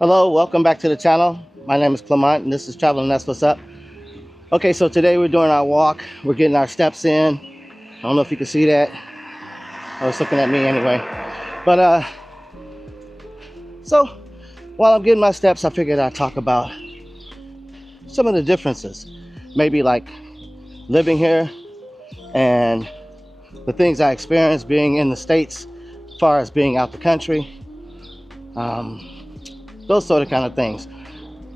Hello, welcome back to the channel. My name is Clement and this is Traveling That's What's Up. Okay, so today we're doing our walk. We're getting our steps in. I don't know if you can see that. I was looking at me anyway. But so while I'm getting my steps, I figured I'd talk about some of the differences. Maybe like living here and the things I experienced being in the States as far as being out the country. Those sort of kind of things,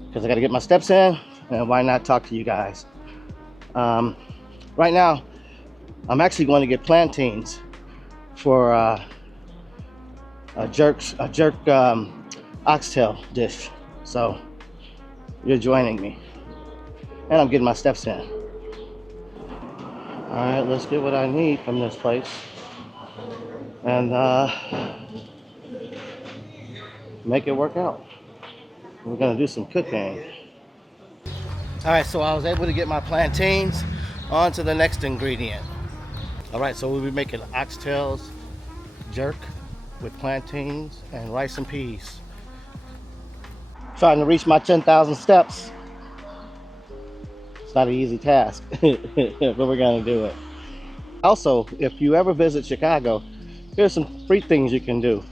because I got to get my steps in, and why not talk to you guys. Right now I'm actually going to get plantains for a jerk oxtail dish, so you're joining me, and I'm getting my steps in. All right, let's get what I need from this place, and make it work out. We're gonna do some cooking. All right, so I was able to get my plantains. On to the next ingredient. All right, so we'll be making oxtails jerk with plantains and rice and peas. Trying to reach my 10,000 steps. It's not an easy task, but we're gonna do it. Also, if you ever visit Chicago, here's some free things you can do.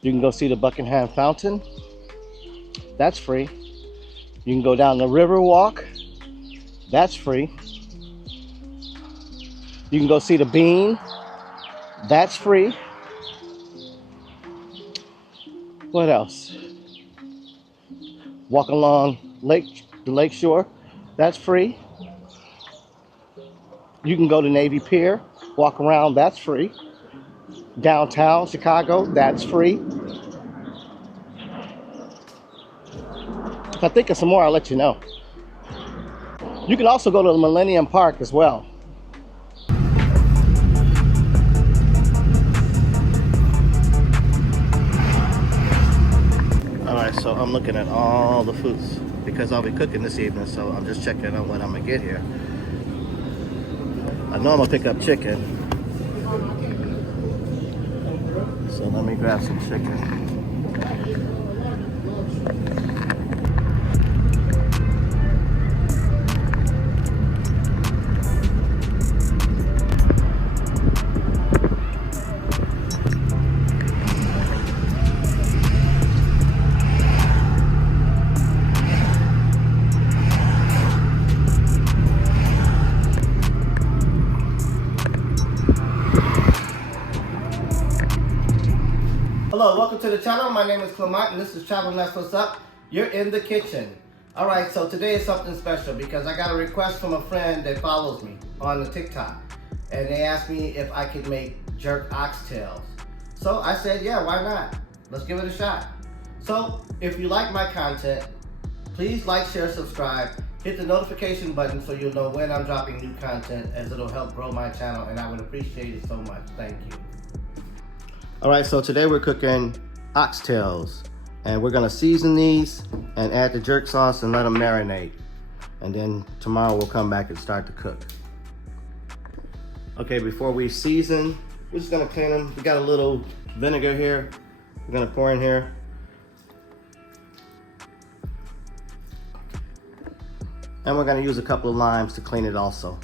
You can go see the Buckingham Fountain. That's free. You can go down the river walk. That's free. You can go see the Bean. That's free. What else? Walk along the lake shore. That's free. You can go to Navy Pier. Walk around. That's free. Downtown Chicago. That's free. If I think of some more, I'll let you know. You can also go to the Millennium Park as well. Alright, so I'm looking at all the foods because I'll be cooking this evening, so I'm just checking on what I'm gonna get here. I know I'm gonna pick up chicken, so let me grab some chicken. Hello, welcome to the channel. My name is Clement and this is Traveling That's What's Up. You're in the kitchen. Alright, so today is something special because I got a request from a friend that follows me on the TikTok. And they asked me if I could make jerk oxtails. So I said, yeah, why not? Let's give it a shot. So if you like my content, please like, share, subscribe. Hit the notification button so you'll know when I'm dropping new content, as it'll help grow my channel and I would appreciate it so much. Thank you. All right, so today we're cooking oxtails, and we're gonna season these and add the jerk sauce and let them marinate. And then tomorrow we'll come back and start to cook. Okay, before we season, we're just gonna clean them. We got a little vinegar here. We're gonna pour in here. And we're gonna use a couple of limes to clean it also.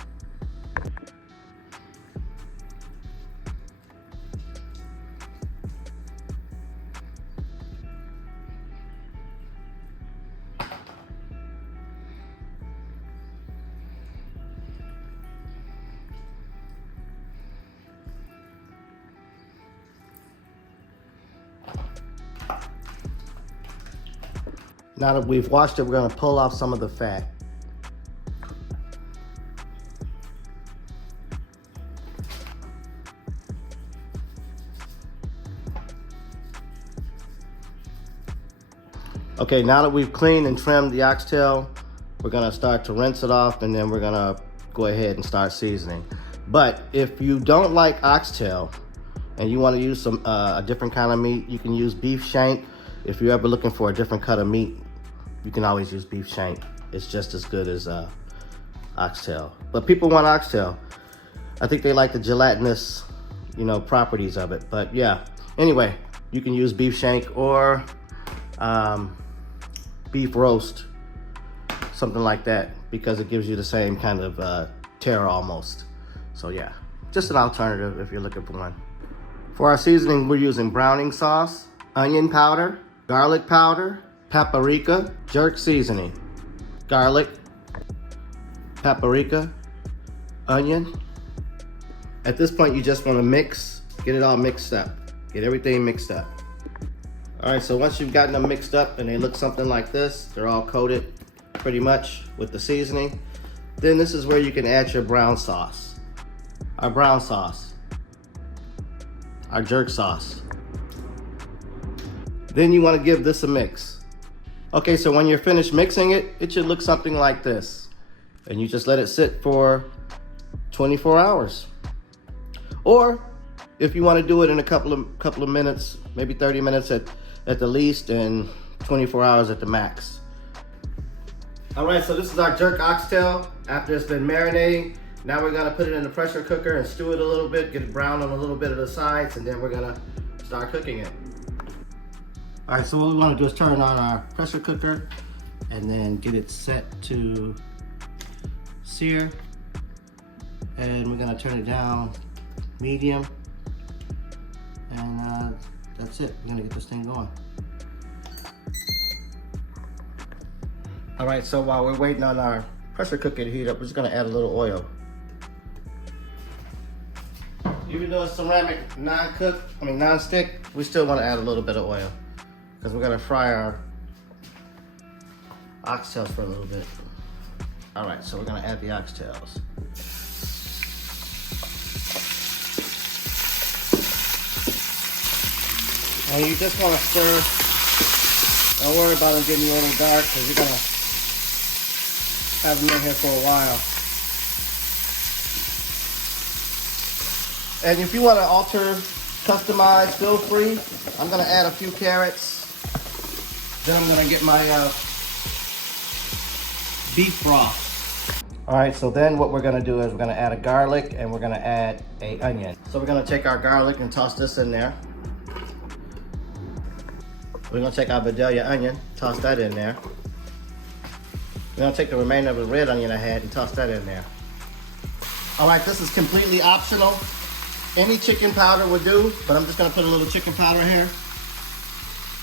Now that we've washed it, we're gonna pull off some of the fat. Okay, now that we've cleaned and trimmed the oxtail, we're gonna start to rinse it off, and then we're gonna go ahead and start seasoning. But if you don't like oxtail and you wanna use some a different kind of meat, you can use beef shank. If you're ever looking for a different cut of meat, you can always use beef shank. It's just as good as oxtail. But people want oxtail. I think they like the gelatinous, properties of it. But yeah, anyway, you can use beef shank or beef roast, something like that, because it gives you the same kind of tear almost. So yeah, just an alternative if you're looking for one. For our seasoning, we're using browning sauce, onion powder, garlic powder, paprika, jerk seasoning, garlic, paprika, onion. At this point, you just want to mix, get it all mixed up. Get everything mixed up. All right, so once you've gotten them mixed up and they look something like this, they're all coated pretty much with the seasoning, then this is where you can add your brown sauce. Our brown sauce. Our jerk sauce. Then you want to give this a mix. Okay, so when you're finished mixing it, it should look something like this. And you just let it sit for 24 hours. Or if you want to do it in a couple of minutes, maybe 30 minutes at the least, and 24 hours at the max. All right, so this is our jerk oxtail after it's been marinating. Now we're gonna put it in the pressure cooker and stew it a little bit, get it brown on a little bit of the sides, and then we're gonna start cooking it. All right, so what we wanna do is turn on our pressure cooker and then get it set to sear. And we're gonna turn it down medium. And that's it, we're gonna get this thing going. All right, so while we're waiting on our pressure cooker to heat up, we're just gonna add a little oil. Even though it's ceramic, non-stick, we still wanna add a little bit of oil because we're gonna fry our oxtails for a little bit. All right, so we're gonna add the oxtails. And you just wanna stir. Don't worry about them getting a little dark because you're gonna have them in here for a while. And if you want to alter, customize, feel free. I'm going to add a few carrots. Then I'm going to get my beef broth. All right, so then what we're going to do is we're going to add a garlic and we're going to add an onion. So we're going to take our garlic and toss this in there. We're going to take our Vidalia onion, toss that in there. We're going to take the remainder of the red onion I had and toss that in there. All right, this is completely optional. Any chicken powder would do, but I'm just gonna put a little chicken powder here.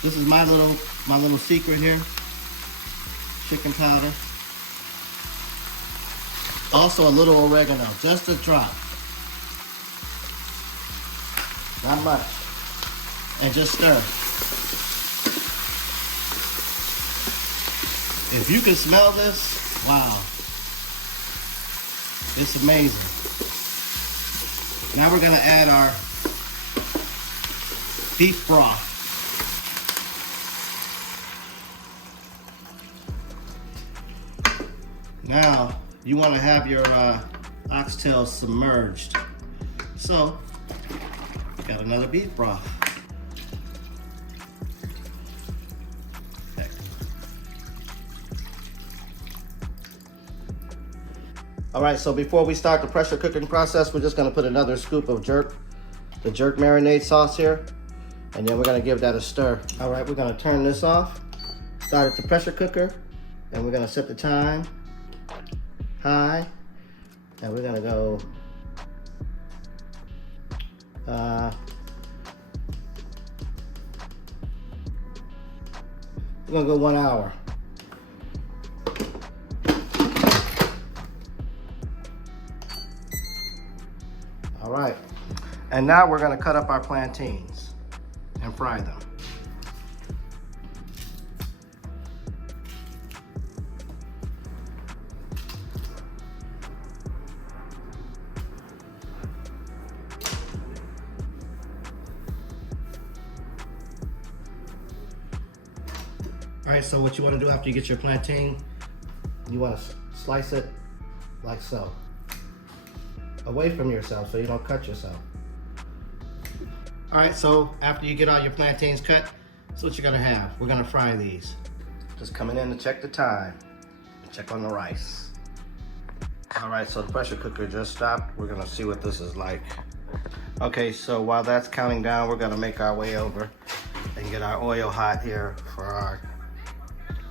This is my little secret here. Chicken powder. Also a little oregano, just a drop. Not much. And just stir. If you can smell this, wow. It's amazing. Now we're gonna add our beef broth. Now, you wanna have your oxtails submerged. So, got another beef broth. Okay. All right, so before we start the pressure cooking process, we're just gonna put another scoop of the jerk marinade sauce here, and then we're gonna give that a stir. All right, we're gonna turn this off, start at the pressure cooker, and we're gonna set the time high, and we're gonna go we're gonna go 1 hour. All right, and now we're gonna cut up our plantains and fry them. All right, so what you wanna do after you get your plantain, you wanna slice it like so. Away from yourself so you don't cut yourself. All right, so after you get all your plantains cut, that's what you're gonna have. We're gonna fry these. Just coming in to check the time, check on the rice. All right, so the pressure cooker just stopped. We're gonna see what this is like. Okay, so while that's counting down, we're gonna make our way over and get our oil hot here for our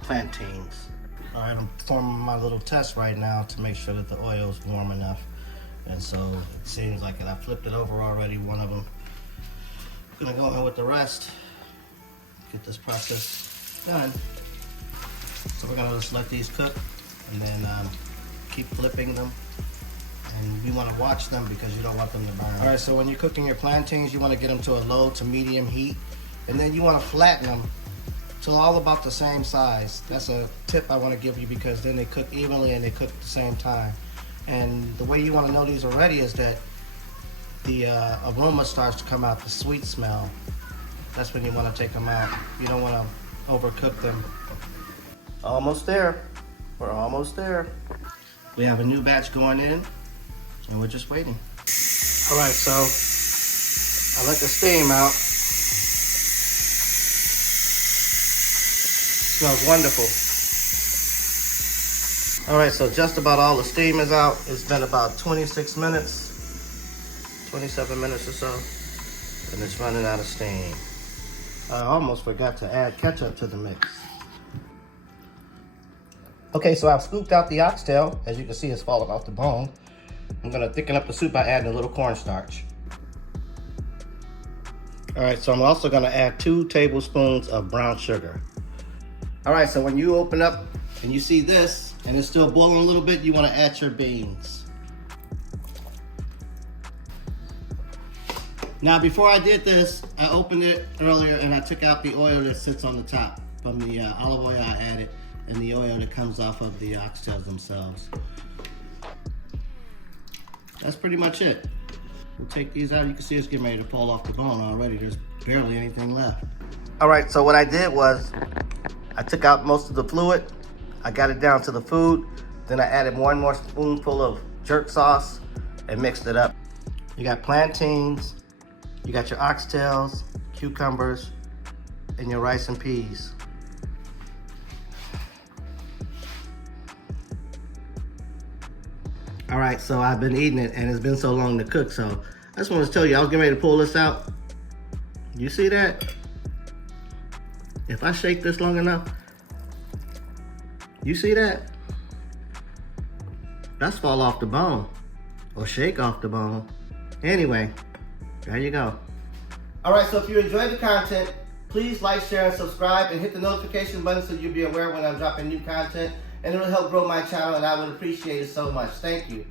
plantains. All right, I'm performing my little test right now to make sure that the oil is warm enough. And so it seems like it. I flipped it over already, one of them. I'm gonna go in with the rest, get this process done. So we're gonna just let these cook and then keep flipping them. And you wanna watch them because you don't want them to burn. All right, so when you're cooking your plantains, you wanna get them to a low to medium heat. And then you wanna flatten them till all about the same size. That's a tip I wanna give you because then they cook evenly and they cook at the same time. And the way you wanna know these are ready is that the aroma starts to come out, the sweet smell. That's when you wanna take them out. You don't wanna overcook them. Almost there, we're almost there. We have a new batch going in and we're just waiting. All right, so I let the steam out. Smells wonderful. All right, so just about all the steam is out. It's been about 26 minutes, 27 minutes or so, and it's running out of steam. I almost forgot to add ketchup to the mix. Okay, so I've scooped out the oxtail. As you can see, it's falling off the bone. I'm gonna thicken up the soup by adding a little cornstarch. All right, so I'm also gonna add 2 tablespoons of brown sugar. All right, so when you open up and you see this, and it's still boiling a little bit, you wanna add your beans. Now, before I did this, I opened it earlier and I took out the oil that sits on the top from the olive oil I added and the oil that comes off of the oxtails themselves. That's pretty much it. We'll take these out. You can see it's getting ready to fall off the bone already. There's barely anything left. All right, so what I did was I took out most of the fluid. I got it down to the food. Then I added one more spoonful of jerk sauce and mixed it up. You got plantains, you got your oxtails, cucumbers, and your rice and peas. All right, so I've been eating it and it's been so long to cook, so I just wanted to tell you, I was getting ready to pull this out. You see that? If I shake this long enough, you see that? That's fall off the bone or shake off the bone. Anyway, there you go. All right, so if you enjoyed the content, please like, share, and subscribe, and hit the notification button so you'll be aware when I'm dropping new content. And it'll help grow my channel, and I would appreciate it so much. Thank you.